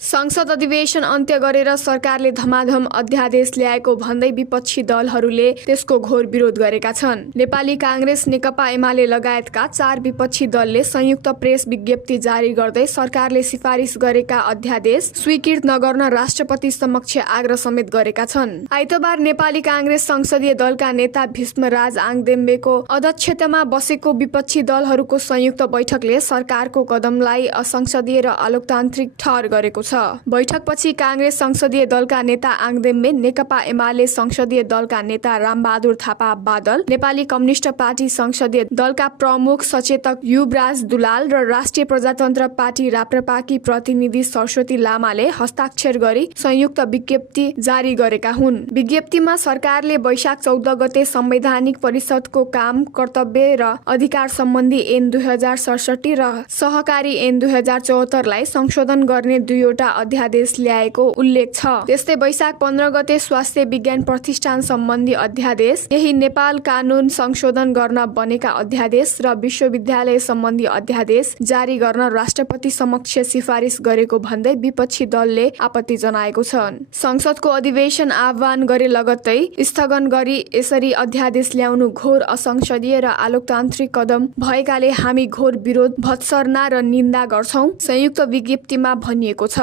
संसद अधिवेशन अन्त्य गरेर सरकारले धमाधम अध्यादेश ल्याएको भन्दै विपक्षी दलहरूले त्यसको घोर विरोध गरेका छन्। नेपाली कांग्रेस, नेकपा एमाले लगायतका 4 विपक्षी दलले संयुक्त प्रेस विज्ञप्ति जारी गर्दै सरकारले सिफारिस गरेका अध्यादेश स्वीकृत नगर्न राष्ट्रपति समक्ष आग्रह समेत गरेका छन्। आइतबार नेपाली कांग्रेस संसदीय दलका नेता भीष्मराज आङदेम्बेको अध्यक्षतामा बसेको विपक्षी दलहरूको संयुक्त बैठकले सरकारको कदमलाई असंसदीय र अलोकतान्त्रिक ठहर गरेको छ। बैठकपछि कांग्रेस संसदीय दलका नेता आङदेम्बे, नेकपा एमाले संसदीय दलका नेता रामबहादुर थापा बादल, नेपाली कम्युनिस्ट पार्टी संसदीय दलका प्रमुख सचेतक युवराज दुलाल र राष्ट्रिय प्रजातन्त्र पार्टी राप्रपाकी प्रतिनिधि सरस्वती लामाले हस्ताक्षर गरी संयुक्त विज्ञप्ति जारी गरेका हुन्। विज्ञप्तिमा सरकारले वैशाख 14 गते संवैधानिक परिषदको काम, कर्तव्य र अधिकार सम्बन्धी ऐन 2067 र सहकारी ऐन 2074 लाई संशोधन गर्ने दुईवटा अध्यादेश ल्याएको उल्लेख छ। त्यस्तै वैशाख 15 गते स्वास्थ्य विज्ञान प्रतिष्ठान सम्बन्धी अध्यादेश, यही नेपाल कानून संशोधन गर्न बनेका अध्यादेश र विश्वविद्यालय सम्बन्धी अध्यादेश जारी गर्न राष्ट्रपति समक्ष सिफारिस गरेको भन्दै विपक्षी दलले आपत्ति जनाएको छ। संसदको अधिवेशन आह्वान गरे लगत्तै स्थगन गरी यसरी अध्यादेश ल्याउनु घोर असंसदीय र आलोकतान्त्रिक कदम भएकाले हामी घोर विरोध, भत्सर्ना र निन्दा गर्छौं, संयुक्त विज्ञप्तिमा भनिएको छ।